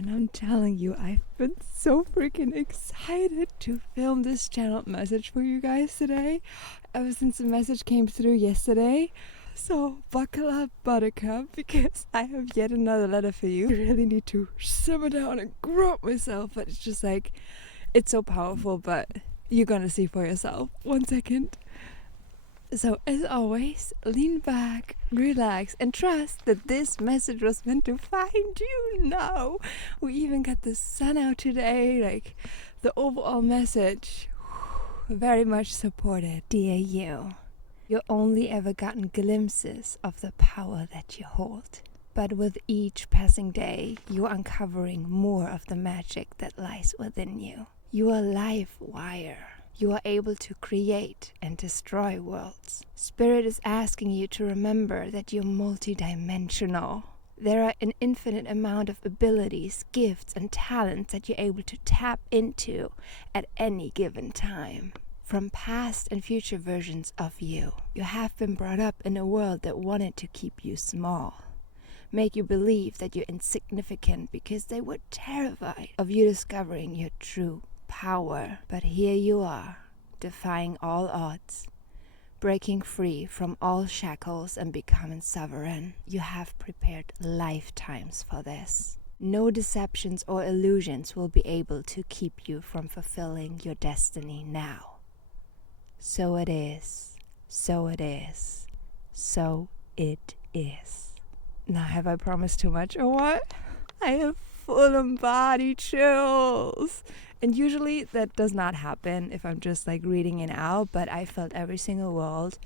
and I'm telling you, I've been so freaking excited to film this channel message for you guys today, ever since the message came through yesterday. So buckle up, buttercup, because I have yet another letter for you. I really need to simmer down and grow up myself, but it's just like, it's so powerful, but you're gonna see for yourself. 1 second. So as always, lean back, relax, and trust that this message was meant to find you now. We even got the sun out today, like the overall message, very much supported. Dear you only ever gotten glimpses of the power that you hold. But with each passing day, you're uncovering more of the magic that lies within you. You are life wire. You are able to create and destroy worlds. Spirit is asking you to remember that you're multidimensional. There are an infinite amount of abilities, gifts, and talents that you're able to tap into at any given time. From past and future versions of you, you have been brought up in a world that wanted to keep you small, make you believe that you're insignificant because they were terrified of you discovering your true power. But here you are, defying all odds, breaking free from all shackles and becoming sovereign. You have prepared lifetimes for this. No deceptions or illusions will be able to keep you from fulfilling your destiny now. So it is, so it is, so it is. Now, have I promised too much or what? I have full body chills. And usually that does not happen if I'm just like reading it out, but I felt every single word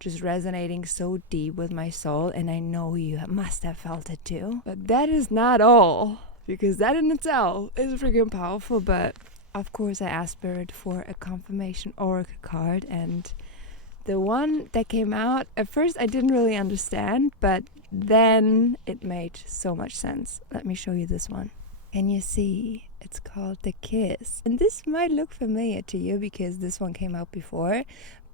just resonating so deep with my soul, and I know you must have felt it too. But that is not all, because that in itself is freaking powerful. But of course I asked Spirit for a confirmation oracle card, and the one that came out, at first I didn't really understand, but then it made so much sense. Let me show you this one. Can you see? It's called The Kiss. And this might look familiar to you because this one came out before,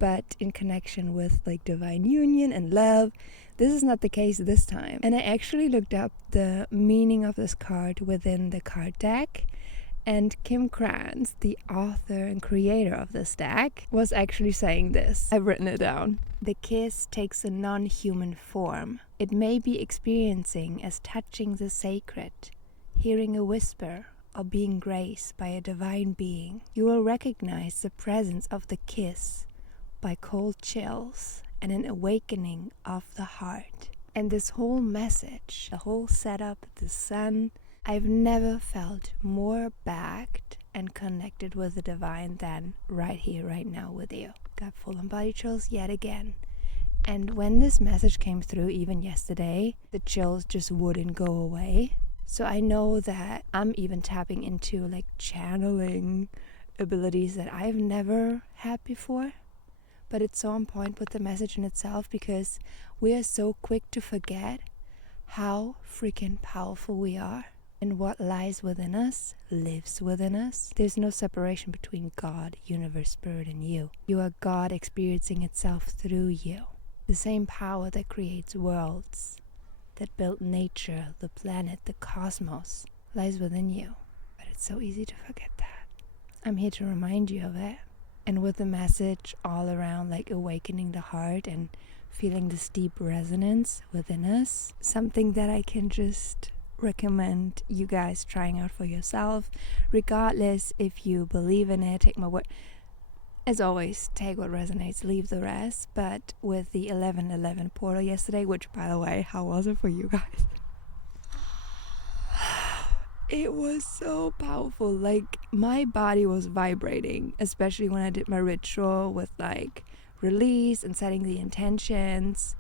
but in connection with like divine union and love, this is not the case this time. And I actually looked up the meaning of this card within the card deck. And Kim Krantz, the author and creator of this deck, was actually saying this. I've written it down. The kiss takes a non-human form. It may be experiencing as touching the sacred, hearing a whisper, or being graced by a divine being. You will recognize the presence of the kiss by cold chills and an awakening of the heart. And this whole message, the whole setup, the sun, I've never felt more backed and connected with the divine than right here, right now with you. Got full on body chills yet again. And when this message came through, even yesterday, the chills just wouldn't go away. So I know that I'm even tapping into like channeling abilities that I've never had before. But it's so on point with the message in itself, because we are so quick to forget how freaking powerful we are. And what lies within us lives within us. There's no separation between God, universe, spirit, and you. You are God experiencing itself through you. The same power that creates worlds, that built nature, the planet, the cosmos, lies within you. But it's so easy to forget that. I'm here to remind you of it. And with the message all around, like awakening the heart and feeling this deep resonance within us, something that I can just recommend you guys trying out for yourself, regardless if you believe in it. Take my word. As always, take what resonates, leave the rest. But with the 11/11 portal yesterday, which by the way, how was it for you guys? It was so powerful. Like my body was vibrating, especially when I did my ritual with like release and setting the intentions.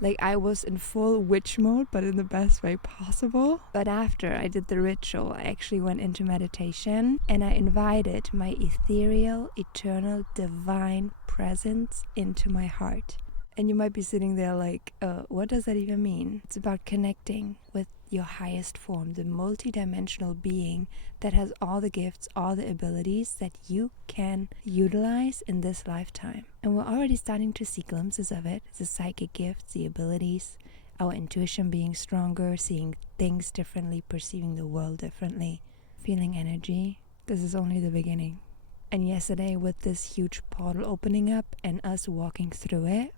Like I was in full witch mode, but in the best way possible. But after I did the ritual, I actually went into meditation and I invited my ethereal, eternal, divine presence into my heart. And you might be sitting there like, what does that even mean? It's about connecting with your highest form, the multidimensional being that has all the gifts, all the abilities that you can utilize in this lifetime. And we're already starting to see glimpses of it. The psychic gifts, the abilities, our intuition being stronger, seeing things differently, perceiving the world differently, feeling energy. This is only the beginning. And yesterday, with this huge portal opening up and us walking through it,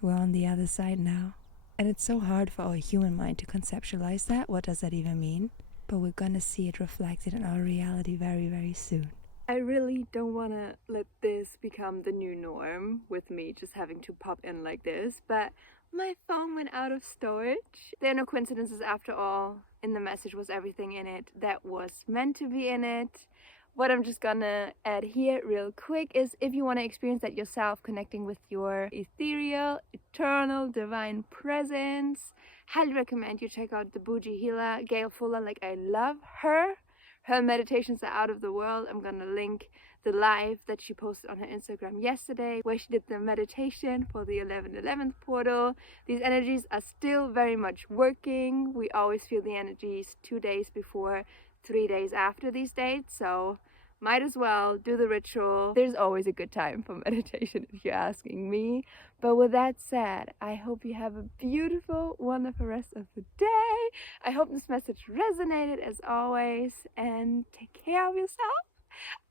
we're on the other side now. And it's so hard for our human mind to conceptualize that. What does that even mean? But we're gonna see it reflected in our reality very, very soon. I really don't want to let this become the new norm with me just having to pop in like this, but my phone went out of storage. There are no coincidences after all. In the message was everything in it that was meant to be in it. What I'm just gonna add here real quick is if you want to experience that yourself, connecting with your ethereal, eternal, divine presence, highly recommend you check out the Bougie Healer, Gail Fuller. Like, I love her. Her meditations are out of the world. I'm gonna link the live that she posted on her Instagram yesterday, where she did the meditation for the 11/11 portal. These energies are still very much working. We always feel the energies 2 days before, 3 days after these dates, so might as well do the ritual. There's always a good time for meditation if you're asking me. But with that said, I hope you have a beautiful, wonderful rest of the day. I hope this message resonated as always, and take care of yourself.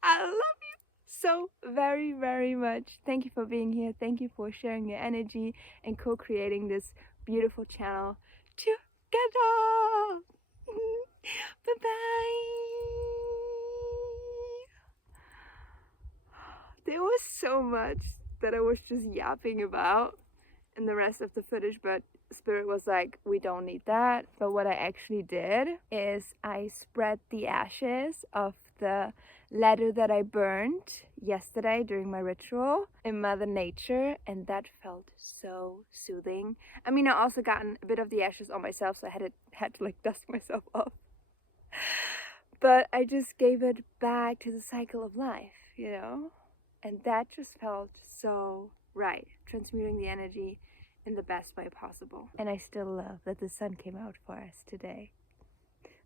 I love you so very, very much. Thank you for being here. Thank you for sharing your energy and co-creating this beautiful channel together. Bye-bye. There was so much that I was just yapping about in the rest of the footage, but Spirit was like, we don't need that. But what I actually did is I spread the ashes of the letter that I burned yesterday during my ritual in Mother Nature, and that felt so soothing. I mean, I also gotten a bit of the ashes on myself, so I had to like dust myself off. But I just gave it back to the cycle of life, you know? And that just felt so right, transmuting the energy in the best way possible. And I still love that the sun came out for us today.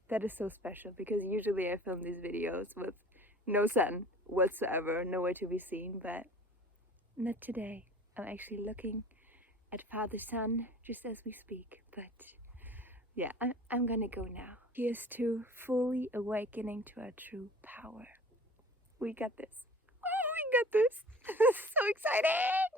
That is so special, because usually I film these videos with no sun whatsoever, nowhere to be seen, but not today. I'm actually looking at Father Sun just as we speak, but yeah, I'm gonna go now. Here's to fully awakening to our true power. We got this. Oh, we got this. So exciting!